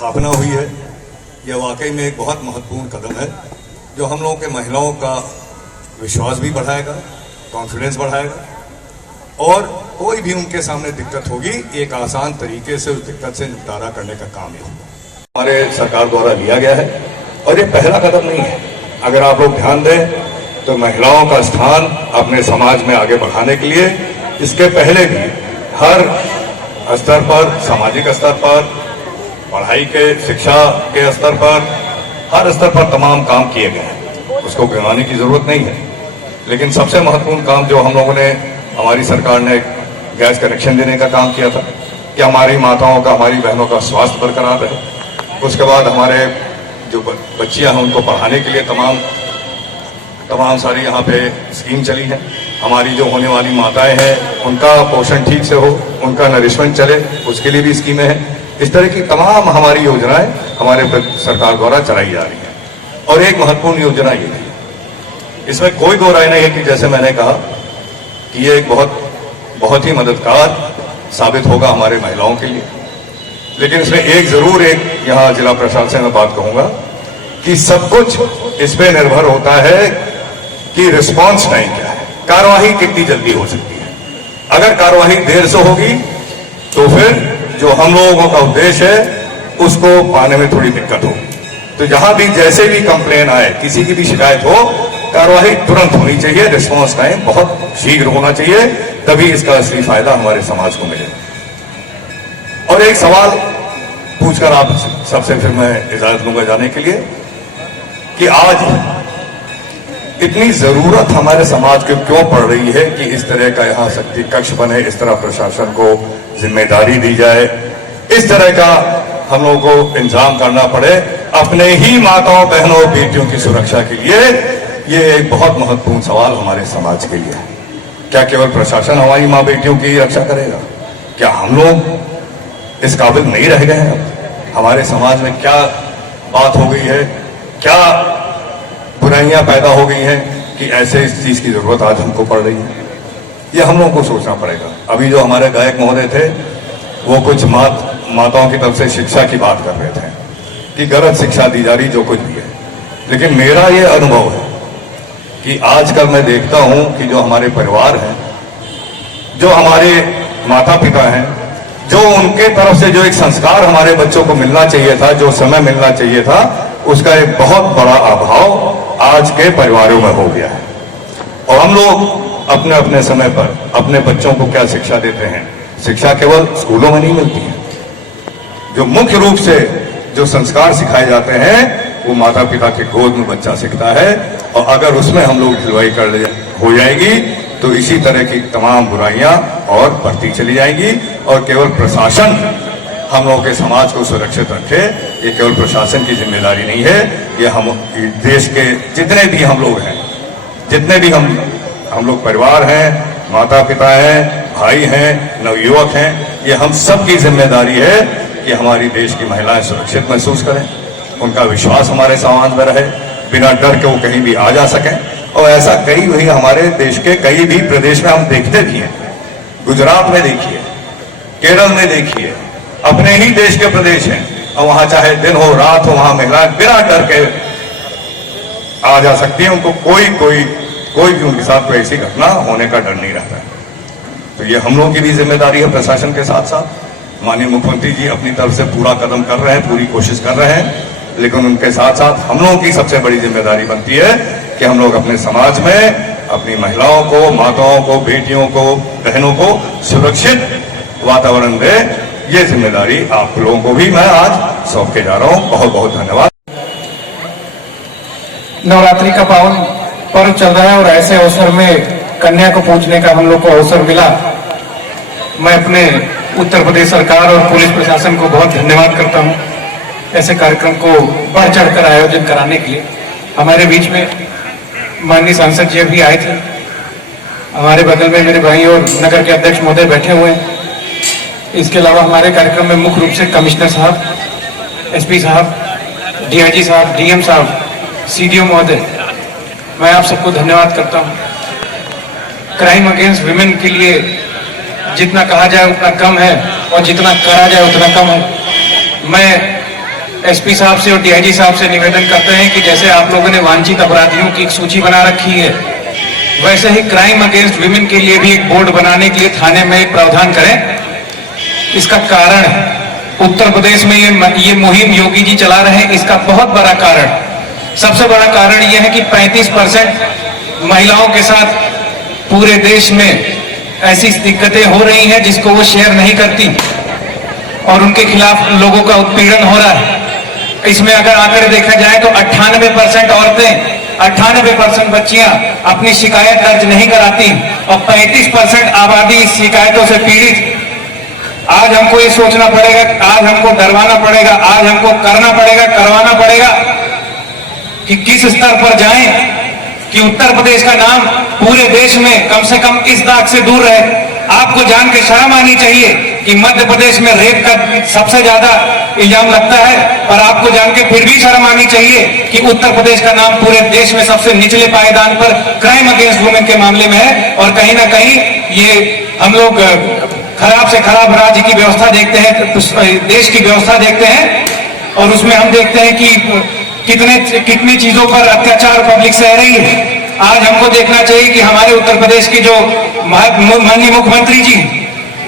स्थापना हुई है, यह वाकई में एक बहुत महत्वपूर्ण कदम है जो हम लोगों के महिलाओं का विश्वास भी बढ़ाएगा, कॉन्फिडेंस बढ़ाएगा और कोई भी उनके सामने दिक्कत होगी एक आसान तरीके से उस दिक्कत से निपटारा करने का काम ही होगा। हमारे सरकार द्वारा लिया गया है और ये पहला कदम नहीं है। अगर आप लोग ध्यान दें तो महिलाओं का स्थान अपने समाज में आगे बढ़ाने के लिए इसके पहले भी हर स्तर पर, सामाजिक स्तर पर, पढ़ाई के शिक्षा के स्तर पर, हर स्तर पर तमाम काम किए गए हैं, उसको गिनाने की जरूरत नहीं है। लेकिन सबसे महत्वपूर्ण काम जो हम लोगों ने, हमारी सरकार ने गैस कनेक्शन देने का काम किया था कि हमारी माताओं का, हमारी बहनों का स्वास्थ्य बरकरार रहे। उसके बाद हमारे जो बच्चियां हैं उनको पढ़ाने के लिए तमाम सारी यहाँ पे स्कीम चली है। हमारी जो होने वाली माताएं हैं उनका पोषण ठीक से हो, उनका नरिशमेंट चले, उसके लिए भी स्कीमें हैं। इस तरह की तमाम हमारी योजनाएं हमारे सरकार द्वारा चलाई जा रही हैं। और एक महत्वपूर्ण योजना ये है, इसमें कोई दो राय नहीं है कि जैसे मैंने कहा कि ये एक बहुत ही मददगार साबित होगा हमारे महिलाओं के लिए। लेकिन इसमें एक यहाँ जिला प्रशासन से मैं बात कहूंगा कि सब कुछ इस पे निर्भर होता है कि रिस्पांस टाइम क्या है, कार्यवाही कितनी जल्दी हो सकती है। अगर कार्यवाही देर से होगी तो फिर जो हम लोगों का उद्देश्य है उसको पाने में थोड़ी दिक्कत हो। तो जहां भी जैसे भी कंप्लेन आए, किसी की भी शिकायत हो, कार्यवाही तुरंत होनी चाहिए, रिस्पांस टाइम बहुत शीघ्र होना चाहिए, तभी इसका असली फायदा हमारे समाज को मिले। और एक सवाल पूछकर आप सबसे फिर मैं इजाजत लूंगा जाने के लिए कि आज इतनी जरूरत हमारे समाज को क्यों पड़ रही है कि इस तरह का यहाँ शक्ति कक्ष बने, इस तरह प्रशासन को जिम्मेदारी दी जाए, इस तरह का हम लोगों को इंतजाम करना पड़े अपने ही माताओं, बहनों, बेटियों की सुरक्षा के लिए। ये एक बहुत महत्वपूर्ण सवाल हमारे समाज के लिए है। क्या केवल प्रशासन हमारी माँ बेटियों की रक्षा करेगा? क्या हम लोग इस काबिल नहीं रह गए हैं? हमारे समाज में क्या बात हो गई है, क्या बुराइयां पैदा हो गई हैं कि ऐसे इस चीज की जरूरत आज हमको पड़ रही है? ये हम लोगों को सोचना पड़ेगा। अभी जो हमारे गायक महोदय थे वो कुछ माताओं की तरफ से शिक्षा की बात कर रहे थे कि गलत शिक्षा दी जा रही, जो कुछ भी है। लेकिन मेरा ये अनुभव है कि आजकल मैं देखता हूं कि जो हमारे परिवार हैं, जो हमारे माता पिता हैं, जो उनके तरफ से जो एक संस्कार हमारे बच्चों को मिलना चाहिए था, जो समय मिलना चाहिए था, उसका एक बहुत बड़ा अभाव आज के परिवारों में हो गया है। और हम लोग अपने अपने समय पर अपने बच्चों को क्या शिक्षा देते हैं? शिक्षा केवल स्कूलों में नहीं मिलती है। जो मुख्य रूप से जो संस्कार सिखाए जाते हैं वो माता पिता के गोद में बच्चा सीखता है। और अगर उसमें हम लोग ढिलवाई हो जाएगी तो इसी तरह की तमाम बुराइयां और बढ़ती चली जाएंगी। और केवल प्रशासन हम लोगों के समाज को सुरक्षित रखे, ये केवल प्रशासन की जिम्मेदारी नहीं है। ये हम देश के जितने भी हम लोग हैं, जितने भी हम लोग परिवार हैं, माता पिता हैं, भाई हैं, नवयुवक हैं, ये हम सब की जिम्मेदारी है कि हमारी देश की महिलाएं सुरक्षित महसूस करें, उनका विश्वास हमारे समाज में रहे, बिना डर के वो कहीं भी आ जा सकें। और ऐसा कई वही हमारे देश के कई भी प्रदेश में हम देखते भी हैं। गुजरात में देखिए, केरल में देखिए, अपने ही देश के प्रदेश हैं और वहां चाहे दिन हो रात हो, वहां महिलाएं बिना डर के आ जा सकती है। उनको कोई भी उनके साथ कोई ऐसी घटना होने का डर नहीं रहता है। तो ये हम लोगों की भी जिम्मेदारी है प्रशासन के साथ साथ। माननीय मुख्यमंत्री जी अपनी तरफ से पूरा कदम कर रहे हैं, पूरी कोशिश कर रहे हैं, लेकिन उनके साथ साथ हम लोगों की सबसे बड़ी जिम्मेदारी बनती है कि हम लोग अपने समाज में अपनी महिलाओं को, माताओं को, बेटियों को, बहनों को सुरक्षित वातावरण दें। ये जिम्मेदारी आप लोगों को भी मैं आज सौंप के जा रहा हूं। बहुत बहुत धन्यवाद। नवरात्रि का पावन पर्व चल रहा है और ऐसे अवसर में कन्या को पूजने का हम लोग को अवसर मिला। मैं अपने उत्तर प्रदेश सरकार और पुलिस प्रशासन को बहुत धन्यवाद करता हूं ऐसे कार्यक्रम को बढ़ चढ़कर आयोजन कराने के लिए। हमारे बीच में माननीय सांसद जी भी आए थे, हमारे बगल में मेरे भाई और नगर के अध्यक्ष महोदय बैठे हुए हैं। इसके अलावा हमारे कार्यक्रम में मुख्य रूप से कमिश्नर साहब, एसपी साहब, डीआईजी साहब, डीएम साहब, सीडीओ महोदय, मैं आप सबको धन्यवाद करता हूं। क्राइम अगेंस्ट विमेन के लिए जितना कहा जाए उतना कम है और जितना करा जाए उतना कम है। मैं एसपी साहब से और डीआईजी साहब से निवेदन करते हैं कि जैसे आप लोगों ने वांछित अपराधियों की एक सूची बना रखी है, वैसे ही क्राइम अगेंस्ट विमेन के लिए भी एक बोर्ड बनाने के लिए थाने में एक प्रावधान करें। इसका कारण उत्तर प्रदेश में ये मुहिम योगी जी चला रहे हैं, इसका बहुत बड़ा कारण, सबसे बड़ा कारण यह है कि 35% महिलाओं के साथ पूरे देश में ऐसी दिक्कतें हो रही हैं जिसको वो शेयर नहीं करती और उनके खिलाफ लोगों का उत्पीड़न हो रहा है। इसमें अगर आंकड़े देखा जाए तो 98% औरतें, 98% बच्चियां अपनी शिकायत दर्ज नहीं कराती और 35% आबादी इस शिकायतों से पीड़ित। आज हमको ये सोचना पड़ेगा, आज हमको डरवाना पड़ेगा, आज हमको करना पड़ेगा, करवाना पड़ेगा कि किस स्तर पर जाएं कि उत्तर प्रदेश का नाम पूरे देश में कम से कम इस दाग से दूर रहे। आपको जान के शर्म आनी चाहिए कि मध्य प्रदेश में रेप का सबसे ज्यादा इल्जाम लगता है, और आपको जान के फिर भी शर्म आनी चाहिए कि उत्तर प्रदेश का नाम पूरे देश में सबसे निचले पायदान पर क्राइम अगेंस्ट वुमेन के मामले में है। और कहीं ना कहीं ये हम लोग खराब से खराब राज्य की व्यवस्था देखते हैं, देश की व्यवस्था देखते हैं, और उसमें हम देखते हैं कि कितनी चीजों पर अत्याचार पब्लिक सह रही है। आज हमको देखना चाहिए कि हमारे उत्तर प्रदेश की जो माननीय मुख्यमंत्री जी,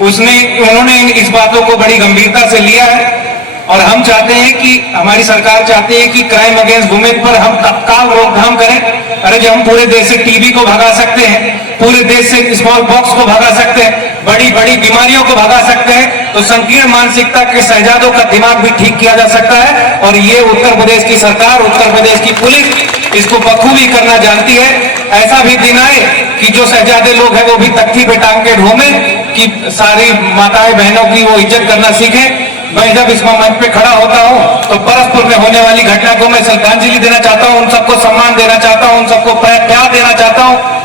उन्होंने इस बातों को बड़ी गंभीरता से लिया है, और हम चाहते हैं कि हमारी सरकार चाहती है कि क्राइम अगेंस्ट वुमेन पर हम तत्काल रोकथाम करें। अरे जब हम पूरे देश से टीबी को भगा सकते हैं, पूरे देश से स्मॉल पॉक्स को भगा सकते हैं, बड़ी बड़ी बीमारियों को भगा सकते हैं, तो संकीर्ण मानसिकता के शहजादों का दिमाग भी ठीक किया जा सकता है। और ये उत्तर प्रदेश की सरकार, उत्तर प्रदेश की पुलिस इसको बखूबी करना जानती है। ऐसा भी दिन आए कि जो शहजादे लोग हैं वो भी तख्ती पे टांग के घूमे कि सारी माताएं बहनों की वो इज्जत करना सीखे। मैं जब इस मंच पे खड़ा होता हूं तो परस्पर में होने वाली घटना को मैं श्रद्धांजलि देना चाहता हूं, उन सबको सम्मान देना चाहता हूं, उन सबको प्यार देना चाहता हूं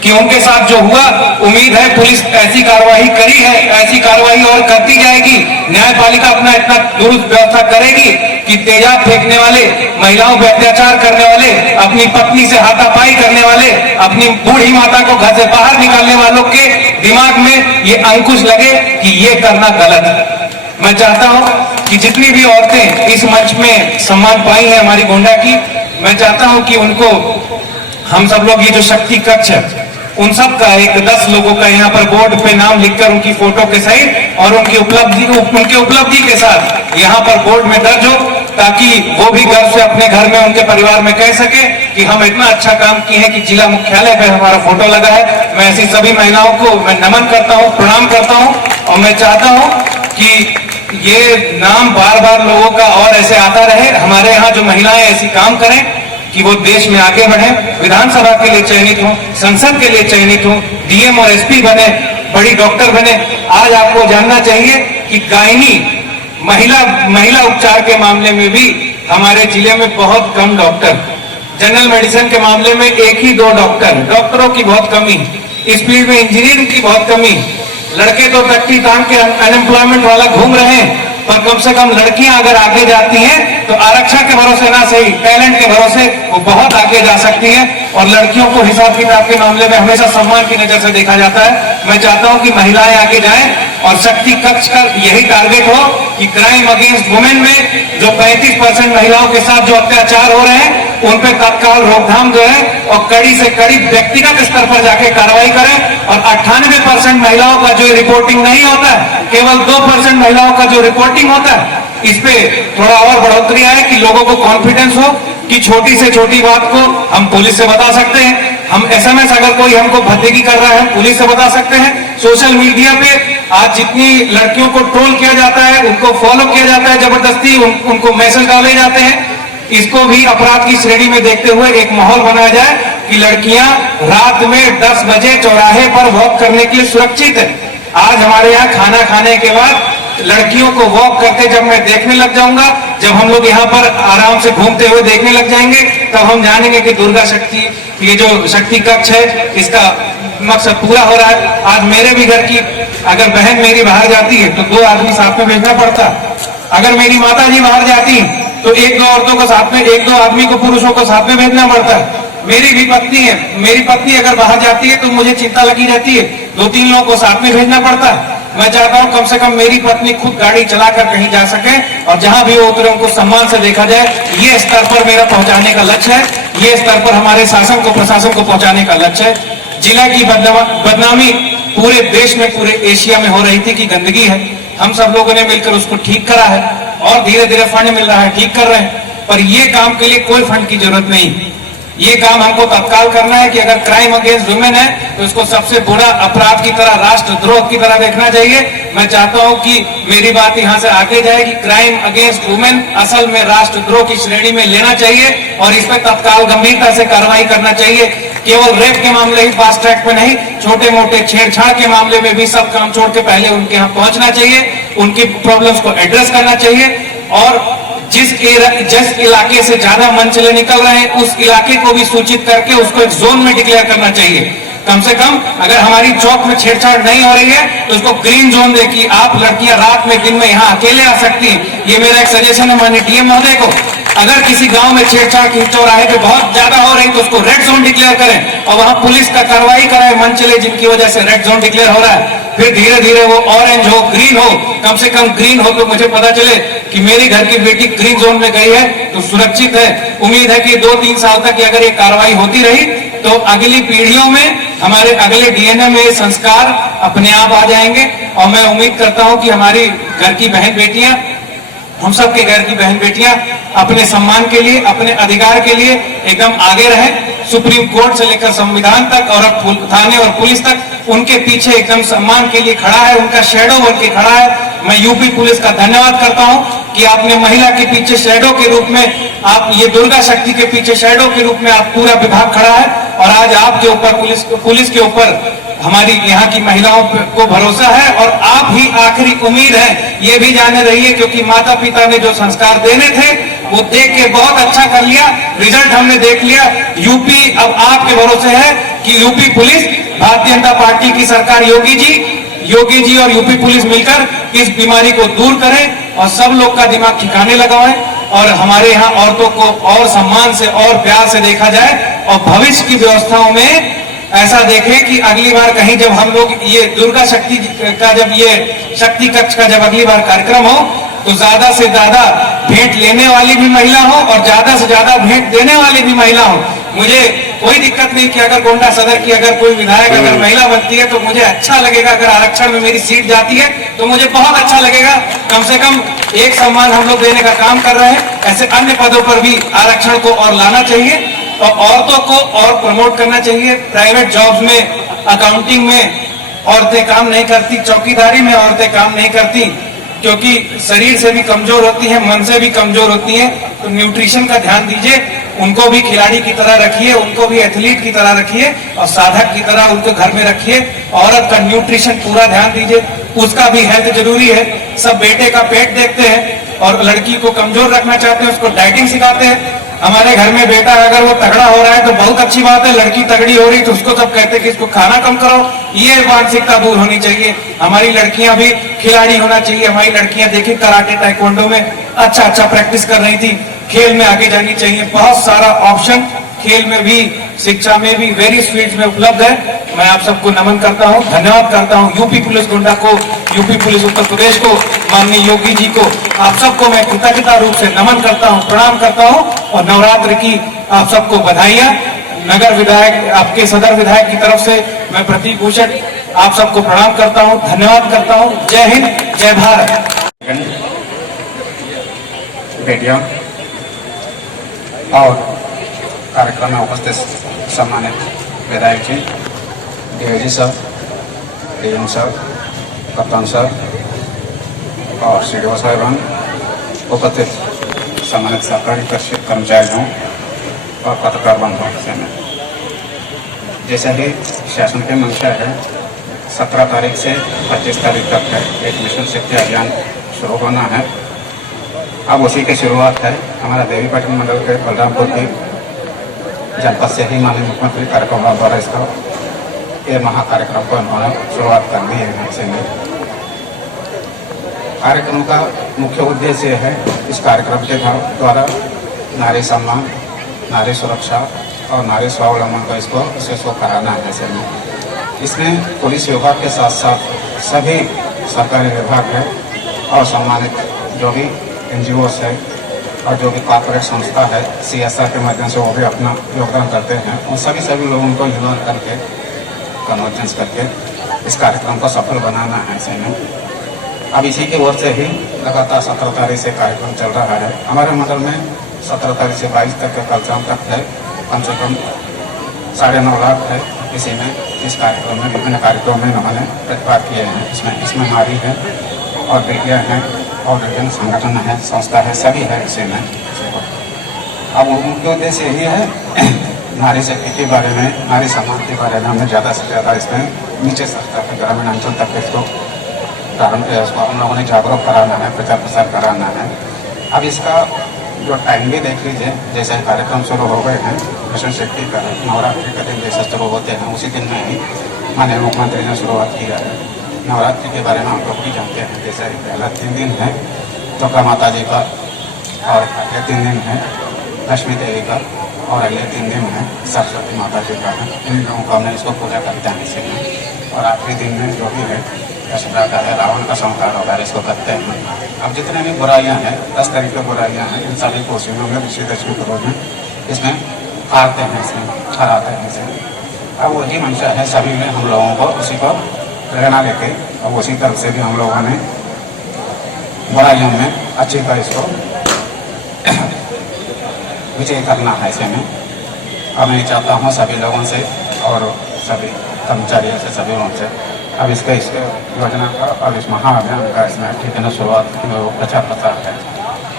कि उनके साथ जो हुआ, उम्मीद है पुलिस ऐसी कार्रवाई करी है, ऐसी कार्रवाई और करती जाएगी। न्यायपालिका अपना इतना दुरुस्त व्यवस्था करेगी कि तेजाब फेंकने वाले, महिलाओं पर अत्याचार करने वाले, अपनी पत्नी से हाथापाई करने वाले, अपनी बूढ़ी माता को घर से बाहर निकालने वालों के दिमाग में ये अंकुश लगे कि ये करना गलत है। मैं चाहता हूं कि जितनी भी औरतें इस मंच में सम्मान पाई है हमारी गोंडा की, मैं चाहता हूं कि उनको हम सब लोग, ये जो शक्ति कक्ष है, उन सब का एक 10 लोगों का यहाँ पर बोर्ड पे नाम लिखकर उनकी फोटो के सहित और उनकी उपलब्धि के साथ यहाँ पर बोर्ड में दर्ज हो, ताकि वो भी गर्व से अपने घर में, उनके परिवार में कह सके कि हम इतना अच्छा काम किए हैं कि जिला मुख्यालय पे हमारा फोटो लगा है। मैं ऐसी सभी महिलाओं को मैं नमन करता हूँ, प्रणाम करता हूँ, और मैं चाहता हूँ कि ये नाम बार बार लोगों का और ऐसे आता रहे। हमारे यहाँ जो महिलाएं ऐसी काम करें कि वो देश में आगे बढ़े, विधानसभा के लिए चयनित हो, संसद के लिए चयनित हो, डीएम और एसपी बने, बड़ी डॉक्टर बने। आज आपको जानना चाहिए कि गायनी महिला उपचार के मामले में भी हमारे जिले में बहुत कम डॉक्टर, जनरल मेडिसिन के मामले में 1 ही 2 डॉक्टरों की बहुत कमी, इस फील्ड में इंजीनियरिंग की बहुत कमी। लड़के तो तख्ती तान के अनएम्प्लॉयमेंट वाला घूम रहे हैं, पर कम से कम लड़कियां अगर आगे जाती हैं तो आरक्षण के भरोसे ना सही, टैलेंट के भरोसे वो बहुत आगे जा सकती हैं। और लड़कियों को हिसाब किताब के मामले में हमेशा सम्मान की नजर से देखा जाता है। मैं चाहता हूं कि महिलाएं आगे जाएं, और शक्ति कक्ष का यही टारगेट हो कि क्राइम अगेंस्ट वुमेन में जो 35% महिलाओं के साथ जो अत्याचार हो रहे हैं उन पर तत्काल रोकथाम जो है, और कड़ी से कड़ी व्यक्तिगत स्तर पर जाके कार्रवाई करें। और 98% महिलाओं का जो रिपोर्टिंग नहीं होता है, केवल 2% महिलाओं का जो रिपोर्टिंग होता है, इस पे थोड़ा और बढ़ोतरी आए कि लोगों को कॉन्फिडेंस हो कि छोटी से छोटी बात को हम पुलिस से बता सकते हैं। हम एसएमएस अगर कोई हमको भत्तेगी कर रहा है, पुलिस से बता सकते हैं। सोशल मीडिया पे आज जितनी लड़कियों को ट्रोल किया जाता है, उनको फॉलो किया जाता है जबरदस्ती, उनको मैसेज डाले जाते हैं, इसको भी अपराध की श्रेणी में देखते हुए एक माहौल बनाया जाए कि लड़कियां रात में 10 बजे चौराहे पर वॉक करने के लिए सुरक्षित है। आज हमारे यहाँ खाना खाने के बाद लड़कियों को वॉक करते जब मैं देखने लग जाऊंगा, जब हम लोग यहाँ पर आराम से घूमते हुए देखने लग जाएंगे, तब हम जानेंगे कि दुर्गा शक्ति, ये जो शक्ति कक्ष है, इसका मकसद पूरा हो रहा है। आज मेरे भी घर की अगर बहन मेरी बाहर जाती है तो 2 आदमी साथ में भेजना पड़ता। अगर मेरी माता जी बाहर जाती है तो 1-2 औरतों को साथ में, 1-2 आदमी को, पुरुषों को साथ में भेजना पड़ता है। मेरी भी पत्नी है, मेरी पत्नी अगर बाहर जाती है तो मुझे चिंता लगी रहती है, 2-3 लोगों को साथ में भेजना पड़ता है। मैं चाहता हूं कम से कम मेरी पत्नी खुद गाड़ी चलाकर कहीं जा सके और जहां भी वो उतरे उनको सम्मान से देखा जाए। ये स्तर पर मेरा पहुंचाने का लक्ष्य है, ये स्तर पर हमारे शासन को प्रशासन को पहुंचाने का लक्ष्य है। जिला की बदनामी पूरे देश में पूरे एशिया में हो रही थी कि गंदगी है, हम सब लोगों ने मिलकर उसको ठीक करा है और धीरे धीरे फंड मिल रहा है, ठीक कर रहे हैं। पर ये काम के लिए कोई फंड की जरूरत नहीं, ये काम हमको तत्काल करना है कि अगर क्राइम अगेंस्ट वुमेन है तो इसको सबसे बुरा अपराध की तरह, राष्ट्रद्रोह की तरह देखना चाहिए। मैं चाहता हूं कि मेरी बात यहां से आगे जाए कि क्राइम अगेंस्ट वुमेन असल में राष्ट्रद्रोह की श्रेणी में लेना चाहिए और इस पर तत्काल गंभीरता से कार्रवाई करना चाहिए। केवल रेप के मामले ही फास्ट ट्रैक पे नहीं, छोटे मोटे छेड़छाड़ के मामले में भी सब काम छोड़ के पहले उनके यहाँ पहुंचना चाहिए, उनकी प्रॉब्लम्स को एड्रेस करना चाहिए और जिस इलाके से ज्यादा मनचले निकल रहे हैं उस इलाके को भी सूचित करके उसको एक जोन में डिक्लेयर करना चाहिए। कम से कम अगर हमारी चौक में छेड़छाड़ नहीं हो रही है तो उसको ग्रीन जोन दे कि आप लड़कियां रात में दिन में यहाँ अकेले आ सकती हैं। ये मेरा एक सजेशन है माननीय डीएम महोदय को। अगर किसी गांव में छेड़छाड़ की चौराहे पे बहुत ज्यादा हो रही तो उसको रेड जोन डिक्लेयर करें और वहां पुलिस का कार्रवाई कराए मनचले जिनकी वजह से रेड जोन डिक्लेयर हो रहा है। फिर धीरे धीरे वो ऑरेंज हो, ग्रीन हो, कम से कम ग्रीन हो तो मुझे पता चले कि मेरी घर की बेटी ग्रीन जोन में गई है तो सुरक्षित है। उम्मीद है कि 2-3 साल तक अगर ये कार्रवाई होती रही तो अगली पीढ़ियों में हमारे अगले डीएनए में ये संस्कार अपने आप आ जाएंगे और मैं उम्मीद करता हूं कि हमारी घर की बहन बेटियां, हम सब के घर की बहन बेटियां अपने सम्मान के लिए, अपने अधिकार के लिए एकदम आगे रहें। सुप्रीम कोर्ट से लेकर संविधान तक और अब थाने और पुलिस तक उनके पीछे एकदम सम्मान के लिए खड़ा है, उनका शैडो बन के खड़ा है। मैं यूपी पुलिस का धन्यवाद करता हूं कि आपने महिला के पीछे शैडो के रूप में, आप ये दुर्गा शक्ति के पीछे शैडो के रूप में आप पूरा विभाग खड़ा है और आज आपके ऊपर पुलिस के ऊपर हमारी यहाँ की महिलाओं को भरोसा है और आप ही आखिरी उम्मीद है। ये भी जाने रहिए क्योंकि माता पिता ने जो संस्कार देने थे वो देख के बहुत अच्छा कर लिया, रिजल्ट हमने देख लिया। यूपी अब आपके भरोसे है कि UP police, Bharatiya Janata party की सरकार, योगी जी और यूपी पुलिस मिलकर इस बीमारी को दूर करें और सब लोग का दिमाग ठिकाने लगाएं और हमारे यहाँ औरतों को और सम्मान से और प्यार से देखा जाए और भविष्य की व्यवस्थाओं में ऐसा देखें कि अगली बार कहीं जब हम लोग ये दुर्गा शक्ति का, जब ये शक्ति कक्ष का जब अगली बार कार्यक्रम हो तो ज्यादा से ज्यादा भेंट लेने वाली भी महिला हो और ज्यादा से ज्यादा भेंट देने वाली भी महिला हो। मुझे कोई दिक्कत नहीं कि अगर गोंडा सदर की अगर कोई विधायक अगर महिला बनती है तो मुझे अच्छा लगेगा। अगर आरक्षण में मेरी सीट जाती है तो मुझे बहुत अच्छा लगेगा। कम से कम एक सम्मान हम लोग देने का काम कर रहे हैं, ऐसे अन्य पदों पर भी आरक्षण को और लाना चाहिए और औरतों को और प्रमोट करना चाहिए। प्राइवेट जॉब्स में, अकाउंटिंग में औरतें काम नहीं करती, चौकीदारी में औरतें काम नहीं करती क्योंकि शरीर से भी कमजोर होती हैं, मन से भी कमजोर होती हैं। तो न्यूट्रिशन का ध्यान दीजिए, उनको भी खिलाड़ी की तरह रखिए, उनको भी एथलीट की तरह रखिए और साधक की तरह उनको घर में रखिए। औरत का न्यूट्रिशन पूरा ध्यान दीजिए, उसका भी हेल्थ जरूरी है। सब बेटे का पेट देखते हैं और लड़की को कमजोर रखना चाहते हैं, उसको डाइटिंग सिखाते हैं। हमारे घर में बेटा अगर वो तगड़ा हो रहा है तो बहुत अच्छी बात है, लड़की तगड़ी हो रही तो उसको सब कहते हैं कि इसको खाना कम करो। ये मानसिकता दूर होनी चाहिए। हमारी लड़कियां भी खिलाड़ी होना चाहिए। हमारी लड़कियां देखिए कराटे, ताइक्वांडो में अच्छा प्रैक्टिस कर रही थी, खेल में आगे जानी चाहिए। बहुत सारा ऑप्शन खेल में भी, शिक्षा में भी, वेरियस फील्ड्स में उपलब्ध है। मैं आप सबको नमन करता हूं, धन्यवाद करता हूं। यूपी पुलिस गोंडा को, यूपी पुलिस उत्तर प्रदेश को, माननीय योगी जी को, आप सबको मैं कृतज्ञता रूप से नमन करता हूं, प्रणाम करता हूं और नवरात्र की आप सबको बधाइयां। नगर विधायक, आपके सदर विधायक की तरफ से मैं प्रतीक भूषण आप सबको प्रणाम करता हूं, धन्यवाद करता हूं। जय हिंद, जय भारत। बेटियों और कार्यक्रम में उपस्थित सम्मानित विधायक जी, डीआईजी साहब, डीएम साहब, कप्तान साहब और सीडीओ साहिबान, उपस्थित सम्मानित सरकारी कर्मचारियों और पत्रकार बंधुओं से मैं, जैसा कि शासन की मंशा है 17 तारीख से 25 तारीख तक है एक मिशन शक्ति अभियान शुरू होना है। अब उसी की शुरुआत है। हमारा देवीपाटन मंडल के बलरामपुर की जनपद से ही माननीय मुख्यमंत्री कार्यक्रम द्वारा इसका ये महाकार्यक्रम को उन्होंने शुरुआत कर दी है। यहाँ से कार्यक्रम का मुख्य उद्देश्य है इस कार्यक्रम के द्वारा नारी सम्मान, नारी सुरक्षा और नारी स्वावलंबन को इसको कराना है। इसमें पुलिस विभाग के साथ साथ सभी सरकारी विभाग है और सम्मानित जो भी NGOs है और जो भी कॉर्पोरेट संस्था है CSR के माध्यम से वो भी अपना योगदान करते हैं। उन सभी लोगों को इन्वॉल्व करके कन्वर्जेंस करके इस कार्यक्रम को सफल बनाना है ऐसे में। अब इसी की ओर से ही लगातार 17 तारीख से कार्यक्रम चल रहा है। हमारे मंडल में 17 तारीख से 22 तक का कल तक है, कम से कम 9.5 लाख है। इसी में इस कार्यक्रम में विभिन्न कार्यक्रमों में उन्होंने प्रतिभाग किए हैं। इसमें नारी है और बेटियाँ हैं और विभिन्न संगठन है, संस्था है, सभी है इसी में। अब उनके उद्देश्य यही है नारी शक्ति के बारे में, नारी सम्मान के बारे में हमें ज़्यादा से ज़्यादा इसमें नीचे स्तर तक ग्रामीण अंचल तक इसको उसको हम लोगों ने जागरूक कराना है, प्रचार प्रसार कराना है। अब इसका जो टाइम भी देख लीजिए, जैसे कार्यक्रम शुरू हो गए हैं मिशन शक्ति का, नवरात्रि का दिन जैसे शुरू होते हैं उसी दिन में ही माननीय मुख्यमंत्री ने शुरुआत किया है। नवरात्रि के बारे में हम लोग भी जानते हैं, जैसे पहला 3 दिन है दुर्गा माता जी का और अगले 3 दिन है लक्ष्मी देवी का और अगले 3 दिन है सरस्वती माता जी का है। इन लोगों को हमने इसको पूजा करते हैं इसी में। और आखिरी दिन में जो भी है दशहरा का है, रावण का संहार वगैरह इसको करते हैं। अब जितने भी बुराइयां हैं 10 तरह की बुराइयां हैं, इन सभी को उसी में विजयदशमी के रोज में इसमें हारते हैं, इसमें हराते हैं इसे। अब वही मंशा है सभी में हम लोगों को उसी को प्रेरणा लेके अब उसी तरह से भी हम लोगों ने बुराइयों में अच्छी का इसको विजय करना है ऐसे में। अब मैं चाहता हूँ सभी लोगों से और सभी कर्मचारियों से, सभी लोगों से अब इसके योजना का और इस महाअभियान का इसमें ठीक है ना शुरुआत प्रचार प्रसार है।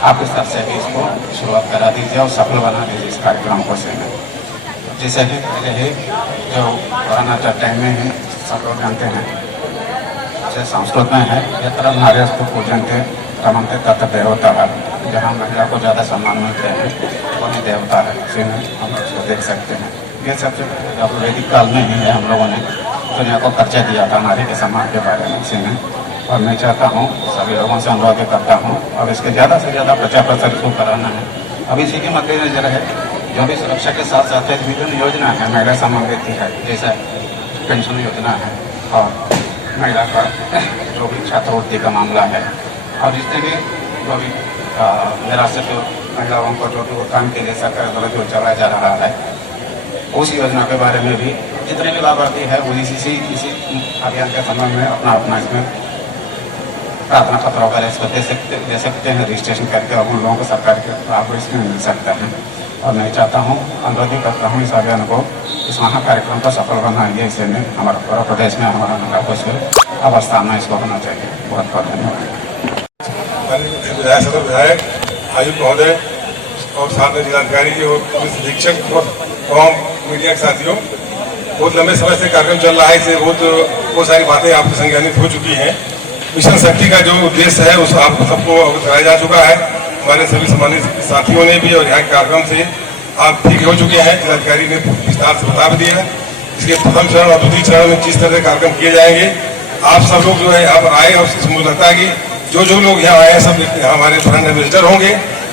आप इस तरह से भी इसको शुरुआत करा दीजिए और सफल बना दीजिए इस कार्यक्रम को से। जैसे कि पहले ही जो कोरोना का टाइम में ही सब लोग जानते हैं, जैसे संस्कृत में है यत्र नार्यस्तु पूजन्ते रमन्ते तत्र देवता, जहाँ महिला को ज़्यादा सम्मान मिलते हैं वही देवता है। इसी में हम उसको देख सकते हैं। ये सबसे जब वैदिक काल में ही है हम लोगों ने दुनिया को परिचय दिया था नारी के सम्मान के बारे में इसी में। और मैं चाहता हूँ सभी लोगों से अनुरोध करता हूँ अब इसके ज़्यादा से ज़्यादा प्रचार प्रसार इसको कराना है। अब इसी के मद्देनजर है जो भी सुरक्षा के साथ साथ विभिन्न योजना है महिला सम्मानित है, जैसे पेंशन योजना है और महिला का जो भी छात्रवृत्ति का मामला है और जितने भी जो भी निराश्रित महिलाओं को जो भी भुगतान के लिए सरकार द्वारा जो चलाया जा रहा है उस योजना के बारे में भी जितने भी लाभार्थी है वो इसी अभियान के संबंध में अपना इसमें प्रार्थना पत्र वगैरह इसको दे सकते हैं रजिस्ट्रेशन करके और उन लोगों को सरकार के लाभ इसमें मिल सकता है। और मैं चाहता हूँ अनुरोध भी करता हूँ इस अभियान को इस महा कार्यक्रम को सफल बनाएंगे। इसे में हमारा पूरा प्रदेश में हमारा नगर को इसमें अवस्था में इसको होना चाहिए। बहुत बहुत धन्यवाद। सदर विधायक आयुक्त महोदय और साथ में जिलाधिकारी जी और पुलिस अधीक्षक और तमाम मीडिया के साथियों, बहुत लंबे समय से कार्यक्रम चल रहा है, इससे बहुत सारी बातें आपको संज्ञानित हो चुकी हैं। मिशन शक्ति का जो उद्देश्य है उस आपको सबको अवगत कराया जा चुका है। हमारे सभी सम्मानित साथियों ने भी और यहाँ के कार्यक्रम से आप ठीक हो चुके हैं। जिलाधिकारी ने विस्तार से बता भी दिया है। इसके प्रथम चरण और द्वितीय चरण में किस तरह कार्यक्रम किए जाएंगे। आप सब लोग जो है यहाँ पर आए और मुझे लगता है कि जो लोग यहाँ आए हैं सब हमारे फ्रंट एम्बेसडर होंगे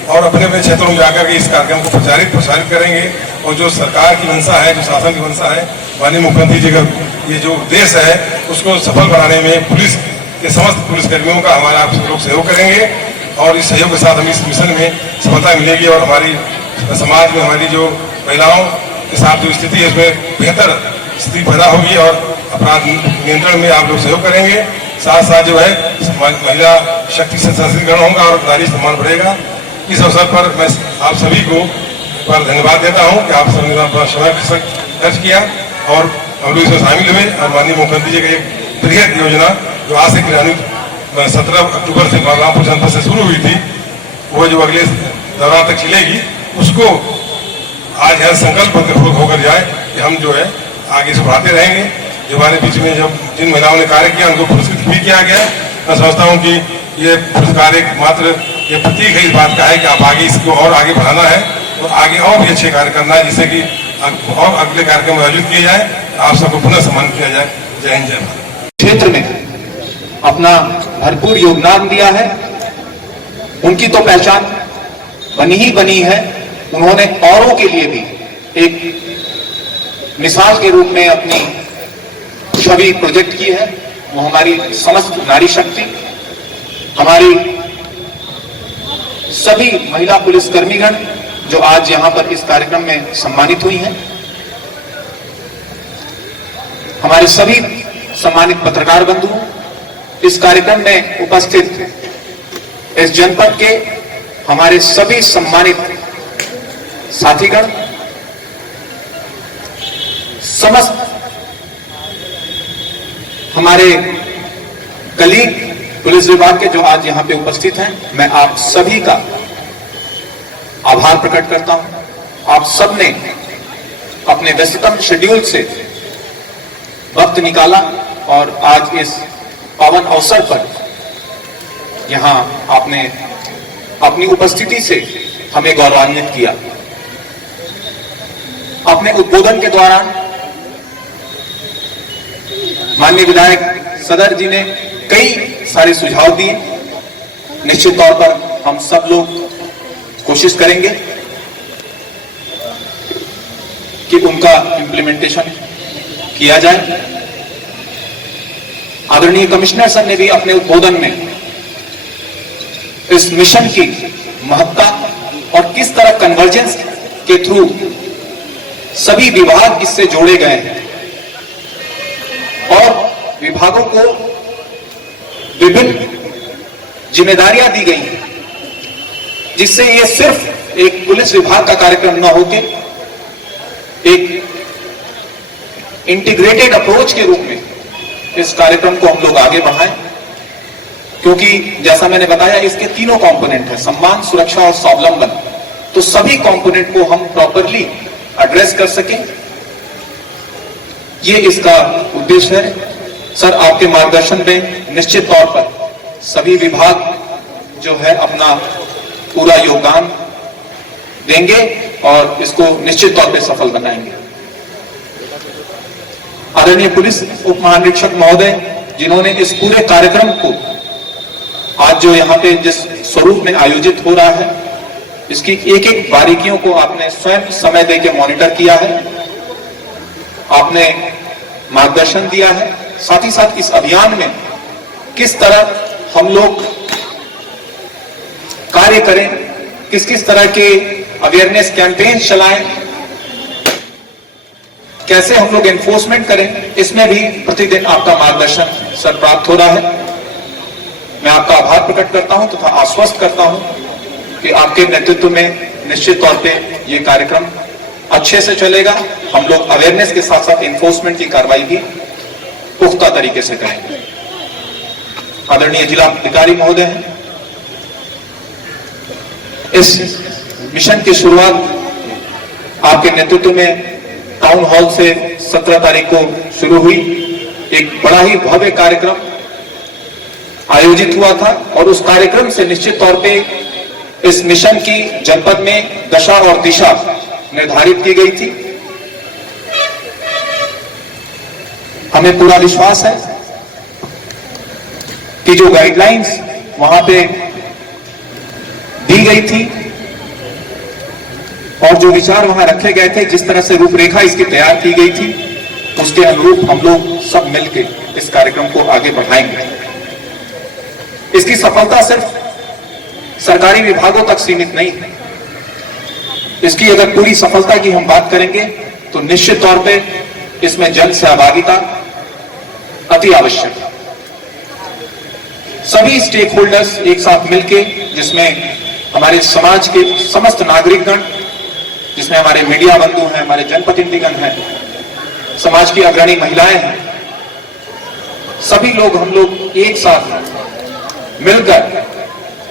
और अपने अपने क्षेत्रों में जाकर के इस कार्यक्रम को प्रसारित करेंगे। और जो सरकार की मंशा है, जो शासन की मंशा है, माननीय मुख्यमंत्री जी का ये जो उद्देश्य है उसको सफल बनाने में पुलिस के समस्त पुलिसकर्मियों का हमारा आप लोग सहयोग करेंगे और इस सहयोग के साथ हमें इस मिशन में सफलता मिलेगी और हमारी समाज में हमारी जो महिलाओं के साथ जो स्थिति है उसमें बेहतर स्थिति पैदा होगी और अपराध नियंत्रण में आप लोग सहयोग करेंगे। साथ साथ जो है महिला शक्ति से सशक्तिकरण होगा और नारी सम्मान बढ़ेगा। इस अवसर पर मैं आप सभी को पर धन्यवाद देता हूं कि आप सभी ने अपना समय खर्च किया और हम लोग इसमें शामिल हुए। और माननीय मुख्यमंत्री जी का एक बृहद योजना जो आज से क्रियान्वित 17 अक्टूबर से बलरामपुर जनपद से शुरू हुई थी, वो जो अगले दौरान तक चलेगी, उसको आज यह संकल्प होकर जाए कि हम जो है आगे से बढ़ाते रहेंगे। जो हमारे बीच में जब जिन महिलाओं ने कार्य किया उनको पुरस्कृत भी किया गया। मैं समझता हूँ कि ये पुरस्कार एक मात्र ये प्रतीक है इस बात का है कि आप आगे इसको और आगे बढ़ाना है और आगे और भी अच्छे कार्य करना है, जिससे कि और अगले कार्यक्रम आयोजित किए जाए, आप सबको पुनः सम्मानित किया जाए। जय हिंद, जय भारत। क्षेत्र में अपना भरपूर योगदान दिया है, उनकी तो पहचान बनी ही बनी है। उन्होंने औरों के लिए भी एक मिसाल के रूप में अपनी छवि प्रोजेक्ट की है वो हमारी समस्त नारी शक्ति, हमारी सभी महिला पुलिसकर्मीगण जो आज यहां पर इस कार्यक्रम में सम्मानित हुई हैं, हमारे सभी सम्मानित पत्रकार बंधुओं, इस कार्यक्रम में उपस्थित इस जनपद के हमारे सभी सम्मानित साथीगण, समस्त हमारे कलीग पुलिस विभाग के जो आज यहां पे उपस्थित हैं, मैं आप सभी का आभार प्रकट करता हूं। आप सबने अपने व्यस्ततम शेड्यूल से वक्त निकाला और आज इस पावन अवसर पर यहां आपने अपनी उपस्थिति से हमें गौरवान्वित किया। अपने उद्बोधन के दौरान माननीय विधायक सदर जी ने कई सारे सुझाव दिए। निश्चित तौर पर हम सब लोग कोशिश करेंगे कि उनका इम्प्लीमेंटेशन किया जाए। आदरणीय कमिश्नर सर ने भी अपने उद्बोधन में इस मिशन की महत्ता और किस तरह कन्वर्जेंस के थ्रू सभी विभाग इससे जोड़े गए हैं और विभागों को विभिन्न जिम्मेदारियां दी गई हैं, जिससे ये सिर्फ एक पुलिस विभाग का कार्यक्रम न होकर एक इंटीग्रेटेड अप्रोच के रूप में इस कार्यक्रम को हम लोग आगे बढ़ाएं। क्योंकि जैसा मैंने बताया, इसके तीनों कंपोनेंट हैं, सम्मान, सुरक्षा और स्वावलंबन। तो सभी कंपोनेंट को हम प्रॉपरली एड्रेस कर सकें, ये इसका उद्देश्य है। सर, आपके मार्गदर्शन में निश्चित तौर पर सभी विभाग जो है अपना पूरा योगदान देंगे और इसको निश्चित तौर पे सफल बनाएंगे। आदरणीय पुलिस उप महानिरीक्षक महोदय, जिन्होंने इस पूरे कार्यक्रम को आज जो यहाँ पे जिस स्वरूप में आयोजित हो रहा है, इसकी एक एक बारीकियों को आपने स्वयं समय देकर मॉनिटर किया है, आपने मार्गदर्शन दिया है। साथ ही साथ इस अभियान में किस तरह हम लोग कार्य करें, किस किस तरह के अवेयरनेस कैंपेन चलाएं, कैसे हम लोग एनफोर्समेंट करें, इसमें भी प्रतिदिन आपका मार्गदर्शन सर प्राप्त हो रहा है। मैं आपका आभार प्रकट करता हूं तथा आश्वस्त करता हूं कि आपके नेतृत्व में निश्चित तौर पे ये कार्यक्रम अच्छे से चलेगा। हम लोग अवेयरनेस के साथ साथ एनफोर्समेंट की कार्रवाई भी पुख्ता तरीके से करेंगे। आदरणीय जिला अधिकारी महोदय हैं, इस मिशन की शुरुआत आपके नेतृत्व में टाउन हॉल से 17 तारीख को शुरू हुई। एक बड़ा ही भव्य कार्यक्रम आयोजित हुआ था और उस कार्यक्रम से निश्चित तौर पे इस मिशन की जनपद में दशा और दिशा निर्धारित की गई थी। हमें पूरा विश्वास है कि जो गाइडलाइंस वहां पे दी गई थी और जो विचार वहां रखे गए थे, जिस तरह से रूपरेखा इसकी तैयार की गई थी, उसके अनुरूप हम लोग सब मिलकर इस कार्यक्रम को आगे बढ़ाएंगे। इसकी सफलता सिर्फ सरकारी विभागों तक सीमित नहीं है। इसकी अगर पूरी सफलता की हम बात करेंगे तो निश्चित तौर पे इसमें जन सहभागिता अति आवश्यक है। सभी स्टेक होल्डर्स एक साथ मिलके, जिसमें हमारे समाज के समस्त नागरिकगण, जिसमें हमारे मीडिया बंधु हैं, हमारे जनप्रतिनिधिगण हैं, समाज की अग्रणी महिलाएं हैं, सभी लोग हम लोग एक साथ मिलकर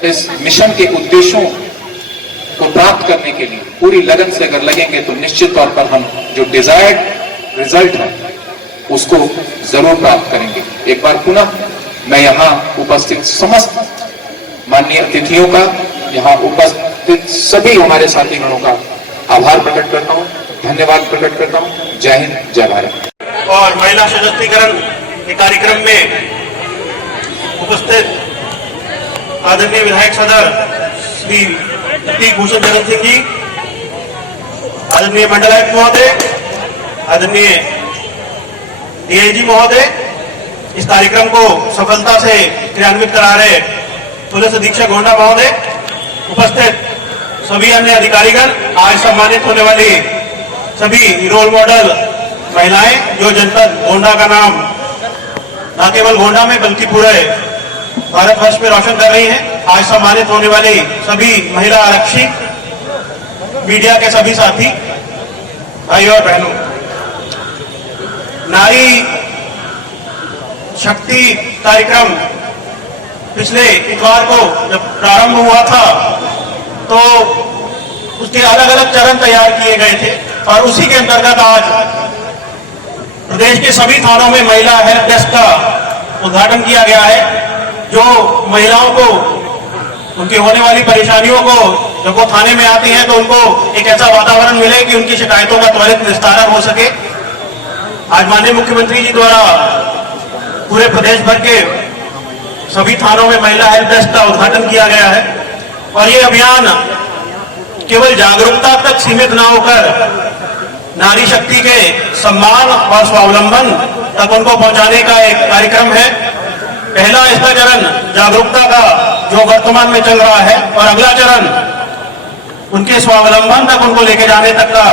इस मिशन के उद्देश्यों को प्राप्त करने के लिए पूरी लगन से अगर लगेंगे तो निश्चित तौर पर हम जो डिजायर्ड रिजल्ट है उसको जरूर प्राप्त करेंगे। एक बार पुनः मैं यहाँ उपस्थित समस्त माननीय अतिथियों का, यहाँ उपस्थित सभी हमारे साथीगणों का आभार प्रकट करता हूँ, धन्यवाद प्रकट करता हूँ। जय हिंद, जय भारत। और महिला सशक्तिकरण के कार्यक्रम में उपस्थित आदरणीय विधायक सदर श्री प्रतीक भूषण जगन सिंह जी, आदरणीय मंडलायुक्त महोदय, आदरणीय डीआईजी महोदय इस कार्यक्रम को सफलता से क्रियान्वित करा रहे पुलिस अधीक्षक गोंडा महोदय, उपस्थित सभी अन्य अधिकारीगण, आज सम्मानित होने वाली सभी रोल मॉडल महिलाएं जो जनपद गोंडा का नाम न केवल गोंडा में बल्कि पूरे भारतवर्ष में रोशन कर रही हैं, आज सम्मानित होने वाली सभी महिला आरक्षी, मीडिया के सभी साथी, भाई और बहनों, नारी शक्ति कार्यक्रम पिछले इतवार को जब प्रारंभ हुआ था तो उसके अलग अलग चरण तैयार किए गए थे और उसी के अंतर्गत आज प्रदेश के सभी थानों में महिला हेल्प डेस्क का उद्घाटन किया गया है, जो महिलाओं को उनकी होने वाली परेशानियों को जब वो थाने में आती हैं तो उनको एक ऐसा वातावरण मिले कि उनकी शिकायतों का त्वरित निस्तारण हो सके। आज माननीय मुख्यमंत्री जी द्वारा पूरे प्रदेश भर के सभी थानों में महिला हेल्प डेस्क का उद्घाटन किया गया है और ये अभियान केवल जागरूकता तक सीमित न होकर नारी शक्ति के सम्मान और स्वावलंबन तक उनको पहुंचाने का एक कार्यक्रम है। पहला इसका चरण जागरूकता का जो वर्तमान में चल रहा है और अगला चरण उनके स्वावलंबन तक उनको लेके जाने तक का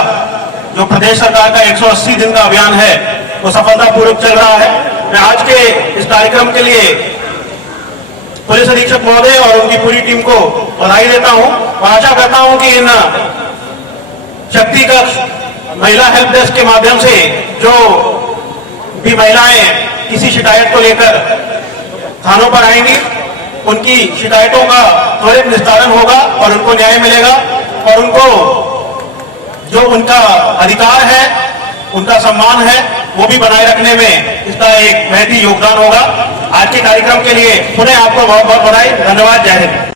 जो प्रदेश सरकार का 180 दिन का अभियान है वो सफलतापूर्वक चल रहा है। मैं आज के इस कार्यक्रम के लिए पुलिस अधीक्षक महोदय और उनकी पूरी टीम को बधाई देता हूं और आशा करता हूं कि इन शक्ति कक्ष महिला हेल्प डेस्क के माध्यम से जो भी महिलाएं किसी शिकायत को लेकर थानों पर आएंगी, उनकी शिकायतों का त्वरित निस्तारण होगा और उनको न्याय मिलेगा और उनको जो उनका अधिकार है, उनका सम्मान है, वो भी बनाए रखने में इसका एक महती योगदान होगा। आज के कार्यक्रम के लिए पुनः आपको बहुत बहुत बधाई, धन्यवाद, जय हिंद।